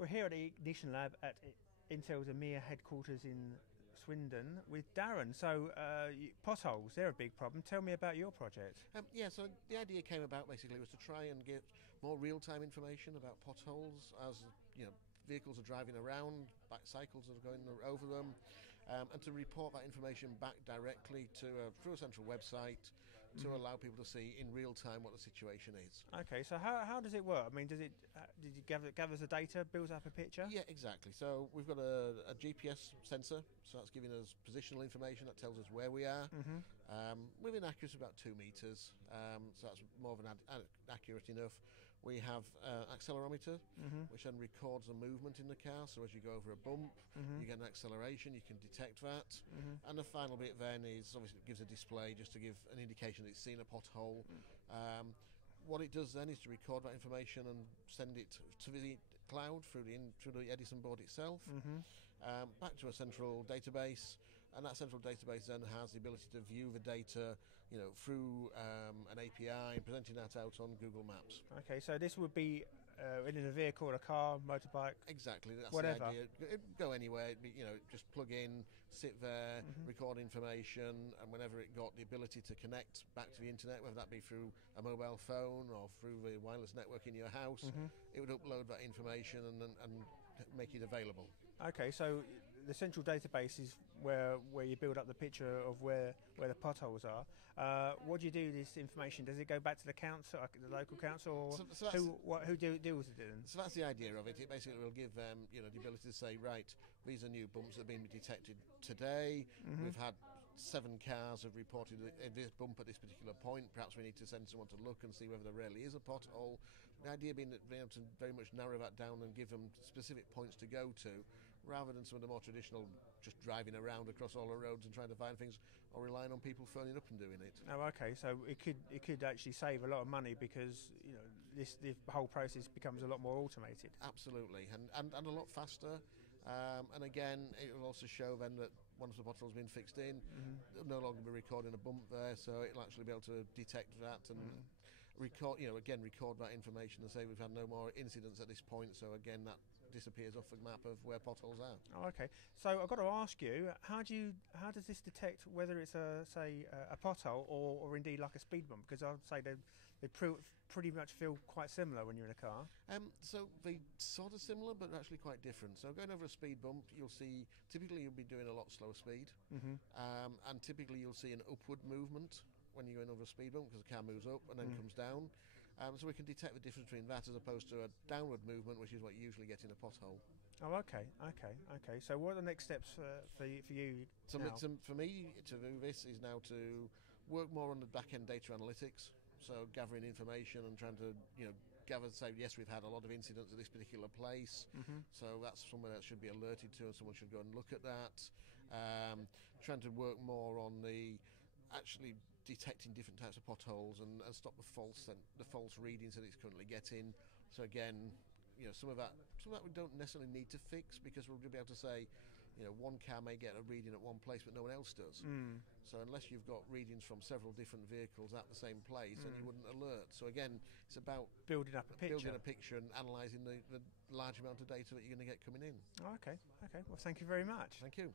We're here at the Ignition Lab at Intel's EMEA headquarters in Swindon with Darren. So potholes, they're a big problem. Tell me about your project. So the idea came about basically was to try and get more real-time information about potholes as vehicles are driving around, cycles are going over them, and to report that information back directly through a central website to allow people to see in real time what the situation is. Okay, so how does it work? I mean, did you gathers the data, builds up a picture? Yeah, exactly. So we've got a GPS sensor, so that's giving us positional information that tells us where we are, with an accuracy of about 2 meters. So that's more of accurate enough. We have accelerometer, which then records the movement in the car. So as you go over a bump, you get an acceleration. You can detect that. And the final bit then is obviously it gives a display just to give an indication that it's seen a pothole. What it does then is to record that information and send it to the cloud through the Edison board itself, back to a central database, and that central database then has the ability to view the data, through an API, presenting that out on Google Maps. Okay, so this would be in a vehicle, a car, motorbike. Exactly, that's whatever. The idea. It'd go anywhere. Just plug in, sit there, record information, and whenever it got the ability to connect back to the internet, whether that be through a mobile phone or through the wireless network in your house, it would upload that information and make it available. Okay, so the central database is where you build up the picture of where the potholes are. What do you do with this information? Does it go back to the council, the local council, or who deals with it then? So that's the idea of it. It basically will give them, the ability to say, right, these are new bumps that have been detected today. We've had 7 cars have reported this bump at this particular point. Perhaps we need to send someone to look and see whether there really is a pothole. The idea being able to very much narrow that down and give them specific points to go to, rather than some of the more traditional just driving around across all the roads and trying to find things, or relying on people phoning up and doing it. Oh, okay. So it could actually save a lot of money because the whole process becomes a lot more automated. Absolutely, and a lot faster. And again, it will also show then that once the pothole's been fixed in, it'll no longer be recording a bump there, so it'll actually be able to detect that and record that information and say we've had no more incidents at this point. So again, that disappears off the map of where potholes are. Oh, okay. So I've got to ask you, how does this detect whether it's a pothole or indeed like a speed bump? Because I'd say they pretty much feel quite similar when you're in a car. So they sort of similar, but actually quite different. So going over a speed bump, you'll be doing a lot slower speed, and typically you'll see an upward movement when you're going over a speed bump because the car moves up and then comes down. So we can detect the difference between that as opposed to a downward movement, which is what you usually get in a pothole. Oh, okay. So what are the next steps for you now? For me to do this is now to work more on the back-end data analytics, so gathering information and trying to say, yes, we've had a lot of incidents at this particular place, so that's somewhere that should be alerted to and someone should go and look at that. Trying to work more on the actually detecting different types of potholes and stop the false readings that it's currently getting. So again, some of that we don't necessarily need to fix because we'll be able to say, one car may get a reading at one place but no one else does. So unless you've got readings from several different vehicles at the same place, then you wouldn't alert. So again, it's about building a picture and analysing the large amount of data that you're going to get coming in. Okay. Well, thank you very much. Thank you.